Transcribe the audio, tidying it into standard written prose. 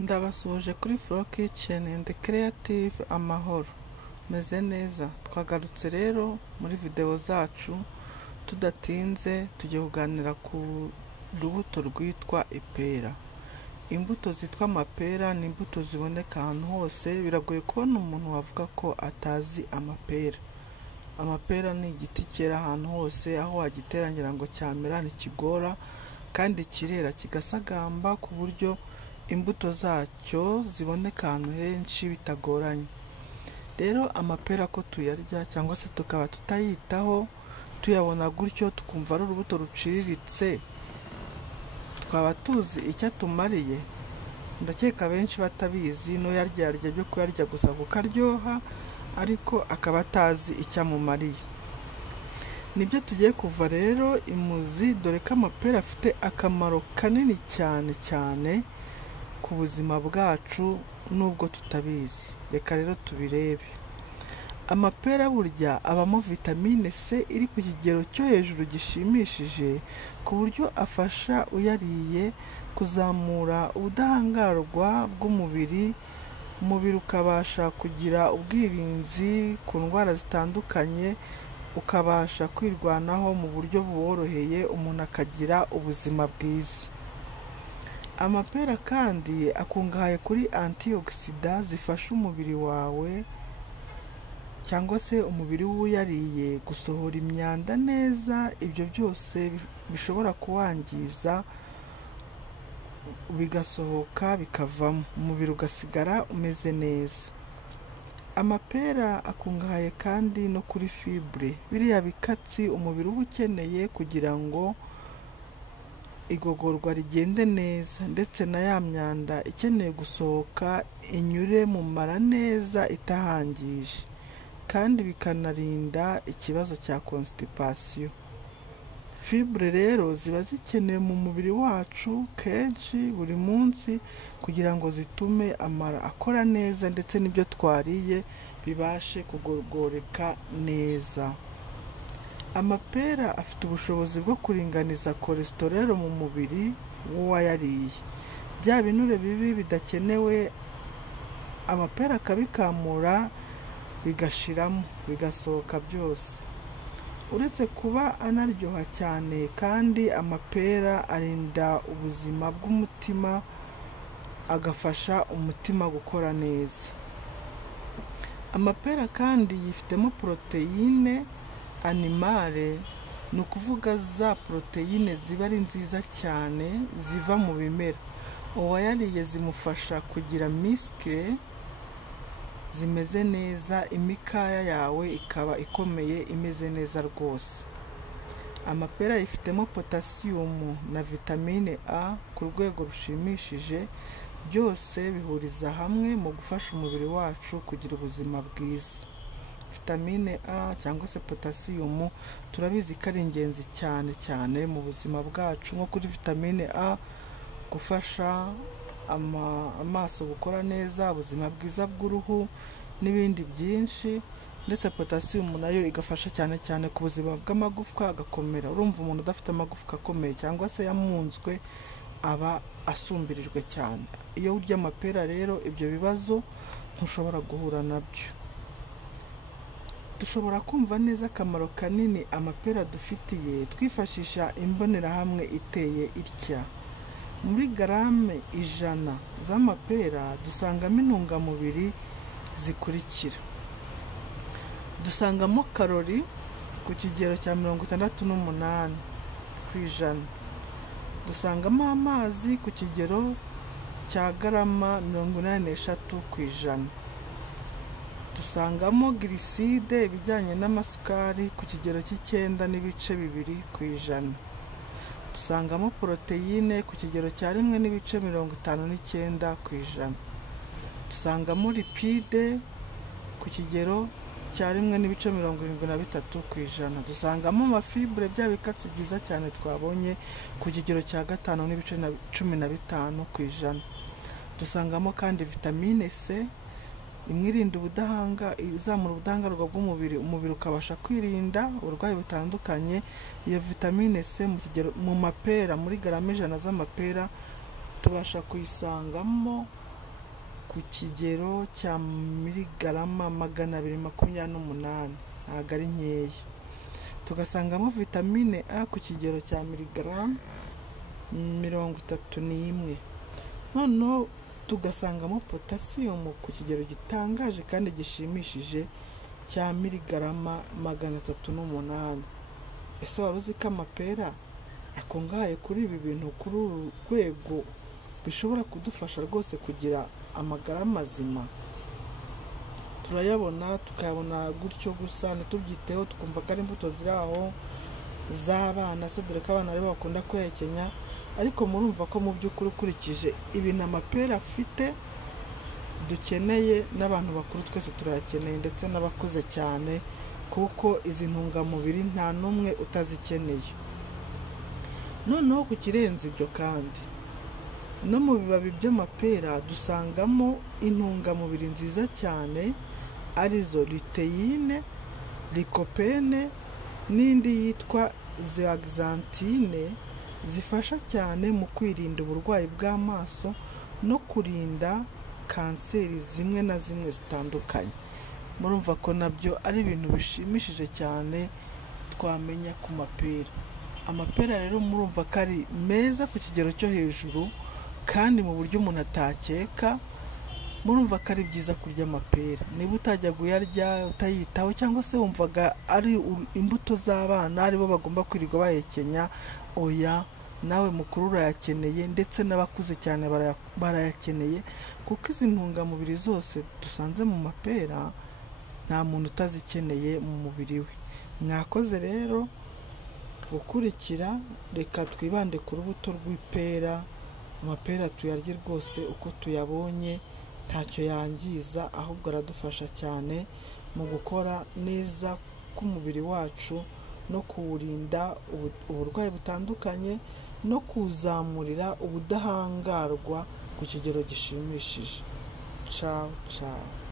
Ndabasuje kuri Flow Kitchen and Creative amahoro meze neza. Twagarutse rero muri video zacu tudatinze tugiye kuganira ku rubuto rwitwa ipera. Imbuto zitwa amapera ni imbuto ziboneka ahantu hose, biragoye kubona umuntu wavuga ko atazi amapera. Amapera ni igiti cyera ahantu hose, aho wagiterangira ngo cyamera ntikigora kandi kirera kigasagamba ku buryo imbuto zacyo ziboneka ahantu henshi bitagoranye. Rero amapera ko tuyarya cyangwa se tukaba tutayitaho, tuyabona gutyo tukumva ari urubuto ruciriritse, twaba tuzi icyo atumariye? Ndakeka benshi batabizi, n'uyarya byo kuyarya gusa kuko aryoha ariko akaba atazi icyo amumariye. Nibyo tugiye kuva rero imuzi, dore ko amapera afite akamaro kanini cyane ku buzima bwacu nubwo tutabizi. Reka rero tubirebe. Amapera burya abamo vitamine C iri ku kigero cyo hejuru gishimishije, ku buryo afasha uyariye kuzamura ubudahangarwa bw'umubiri, umubiri ukabasha kugira ubwirinzi ku ndwara zitandukanye, ukabasha kwirwanaho mu buryo buboroheye, umuntu akagira ubuzima bwiza. Amapera kandi akungahaye kuri antioxidants zifasha umubiri wawe cyangwa se umubiri w'uyariye gusohora imyanda neza, ibyo byose bishobora kuwangiza bigasohoka bikavamo, umubiri ugasigara umeze neza. Amapera akungahaye kandi no kuri fibre, biriya bikatsi umubiri uba ukeneye kugira ngo igogorwa rigende neza, ndetse na ya myanda ikeneye gusohoka inyure mu mara neza itahangije, kandi bikanarinda ikibazo cya constipation. Fibre rero ziba zikenewe mu mubiri wacu kenshi buri munsi kugira ngo zitume amara akora neza, ndetse n'ibyo twariye bibashe kugogoreka neza. Amapera afite ubushobozi bwo kuringaniza cholesterol mu mubiri w'uwayariye. Bya binure bibi bidakenewe amapera akabikamura bigashiramo, bigasohoka byose. Uretse kuba anaryoha cyane, kandi amapera arinda ubuzima bw'umutima, agafasha umutima gukora neza. Amapera kandi yifitemo proteine animale, ni ukuvuga za proteine ziba ari nziza cyane ziva mu bimera. Uwayariye zimufasha kugira miskle zimeze neza, imikaya yawe ikaba ikomeye imeze neza rwose. Amapera yifitemo potassium na vitamine A ku rwego rushimishije, byose bihuriza hamwe mu gufasha umubiri wacu kugira ubuzima bwiza. Vitamine A cyangwa se potassium turabizi ko ari ingenzi cyane mu buzima bwacu, nko kuri vitamine A gufasha amaso gukora neza, ubuzima bwiza bw'uruhu n'ibindi byinshi, ndetse potassium nayo igafasha cyane ku buzima bw'amagufwa agakomera. Urumva umuntu udafite amagufwa akomeye cyangwa se yamunzwe aba asumbirijwe cyane. Iyo urya amapera rero ibyo bibazo ntushobora guhura nabyo. Dushobora kumva neza akamaro kanini amapera dufitiye twifashisha imbonerahamwe iteye itya. Muri garame 100 z'amapera dusangamo intungamubiri zikurikira. Dusangamo karori ku kigero cya 68%. Dusangamo amazi ku kigero cya garama 83%. Dusangamo glycide, ibijyanye n'amasukari, ku kigero cy'9.2%. Dusangamo proteine ku kigero cya 1.59%. Dusangamo lipide ku kigero cya 1.73%. Dusangamo amafibre, bya bikatsi byiza cyane twabonye, ku kigero cya 5.15%. Dusangamo kandi vitamine C, imwirinda izamura ubudahangarwa bw'umubiri, umubiri ukabasha kwirinda uburwayi butandukanye. Iyo vitamine C mu mapera, muri garama 100 z'amapera tubasha kuyisangamo ku kigero cya miligarama 228, ntabwo ari nkeya. Tugasangamo vitamine A ku kigero cya miligarama 31. Noneho tugasangamo potasiyumu ku kigero gitangaje kandi gishimishije cya miligarama 308. Ese wari uzi ko amapera akungahaye kuri ibi bintu kuri uru rwego bishobora kudufasha rwose kugira amagara mazima? Turayabona tukayabona gutyo gusa ntitubyiteho, tukumva ko ari imbuto ziri aho z'abana, se dore ko abana aribo bakunda kuyahekenya. Ariko murumva ko mu by'ukuri ukurikije ibintu amapera afite dukeneye, n'abantu bakuru twese turayakeneye ndetse n'abakuze cyane, kuko izi ntungamubiri nta n'umwe utazikeneye. Noneho ku kirenze ibyo kandi, no mu bibabi by'amapera dusangamo intungamubiri nziza cyane, arizo luteyine, likopene n'indi yitwa zeaxanthine, zifasha cyane mu kwirinda uburwayi bw'amaso no kurinda kanseri zimwe na zimwe zitandukanye. Murumva ko nabyo ari ibintu bishimishije cyane twamenya ku mapera. Amapera rero murumva ko ari meza ku kigero cyo hejuru kandi mu buryo umuntu atakeka. Murumva ko ari byiza kurya amapera. Niba utajya kuyarya utayitaho, cyangwa se wumvaga ari imbuto z'abana aribo bagomba kwirirwa bahekenya, oya, nawe mukuru urayakeneye ndetse n'abakuze cyane barayakeneye, kuko izi ntungamubiri zose dusanze mu mapera nta muntu utazikeneye mu mubiri we. Mwakoze rero gukurikira. Reka twibande ku rubuto rw'ipera. Amapera tuyarye rwose uko tuyabonye, ntacyo yangiza, ahubwo aradufasha cyane mu gukora neza k'umubiri wacu no kuwurinda uburwayi butandukanye no kuzamurira ubudahangarwa ku kigero gishimishije. Ciao ciao.